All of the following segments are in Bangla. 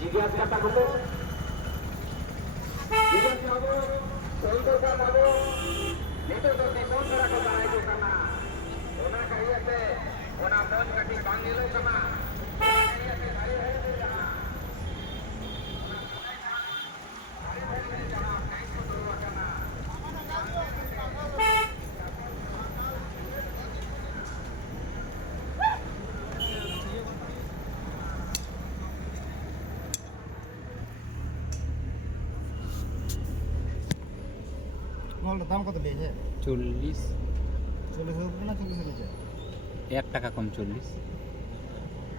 जिज्ञासा करते जिज्ञासा हो संतो का बाबू नेतो तो कौन तरह को बनाए जो करना ओना कहिए से ओना मन कटी बांगेलो करना ओना कहिए से हरे हरे से जाना हरे हरे से जाना कैसे तो करना দাম কত দিয়েছে 40 না 40 1 টাকা কম 40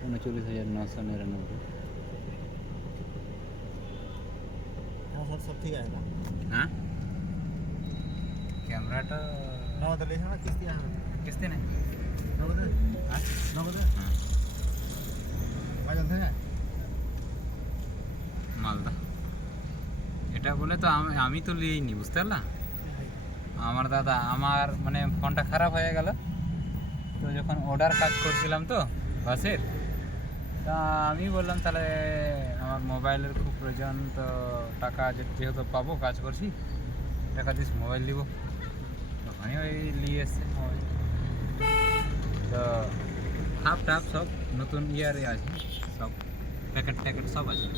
39,999 হ্যাঁ সব ঠিক আছে না হ্যাঁ ক্যামেরাটা নগদ লেখা না কিস্তি নেই নগদ হ্যাঁ নগদ হ্যাঁ বাজার থেকে মালদা এটা বলে তো আমি তো লিয়েইনি বুঝতে পারলা আমার দাদা আমার মানে ফোনটা খারাপ হয়ে গেল তো যখন অর্ডার কাজ করছিলাম তো বাসের তা আমি বললাম তাহলে আমার মোবাইলের খুব প্রয়োজন তো টাকা যেহেতু পাবো কাজ করছি টাকা দিস মোবাইল দিব তখনই ওই নিয়ে এসছে মোবাইল তো হাফ টাপ সব নতুন ইয়ারে আছে সব প্যাকেট সব আছে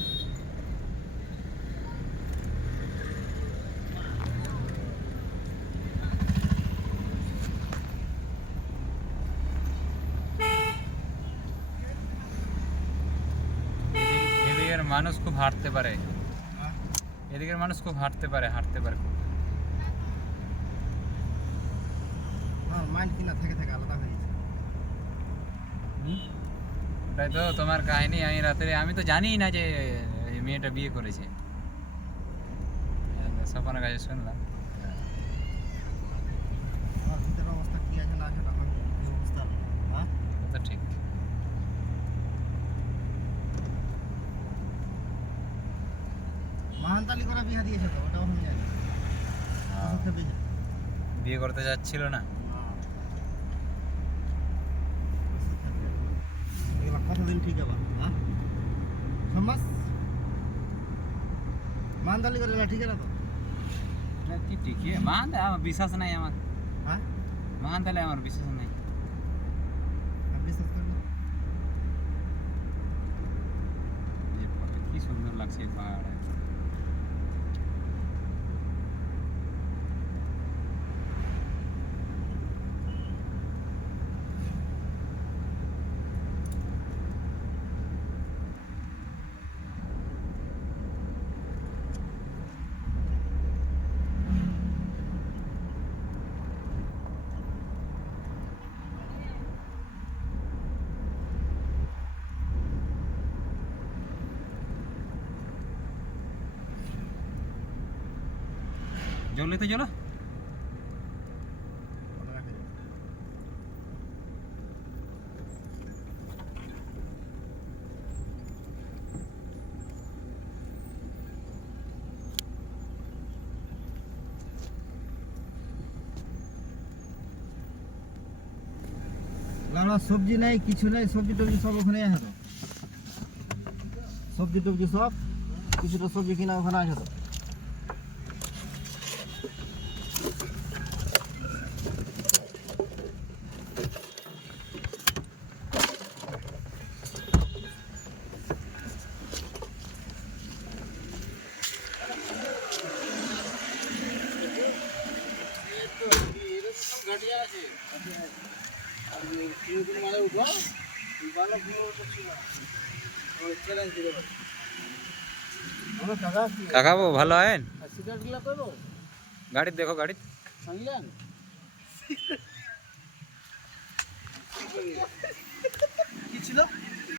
মানুষ খুব হাঁটতে পারে এদিকের মানুষ খুব হাঁটতে পারে খুব মাইন্ড কিনা থেকে আলাদা হয়ে গেছে তাই তো তোমার কাহিনী আমি রাতে আমি তো জানিই না যে মেয়েটা বিয়ে করেছে সপনের কাছে শুনলাম অবস্থা কি আছে না আছে তখন অবস্থা হ্যাঁ তো ঠিক মহানতালি করা বিয়া দিয়েছে তো ওটাও আমি জানি বিয়ে করতে যাচ্ছিল না কতদিন ঠিক আবার হ্যাঁ সম্মাস মহানতালি করে না ঠিক আছে তো কি ঠিক আমার বিশ্বাস নাই আমার হ্যাঁ মহানতালি আমার বিশ্বাস নাই বিশ্বাস করবো কি সুন্দর লাগছে পাহাড় জল নিতে চলো লালা সবজি নাই কিছু নাই সবজি টবজি সব ওখানে আছে তো সবজি টবজি সব কিছুটা সবজি কিনা ওখানে আছে তো কাকা ভালো আছেন গাড়ি দেখো গাড়ি কি ছিল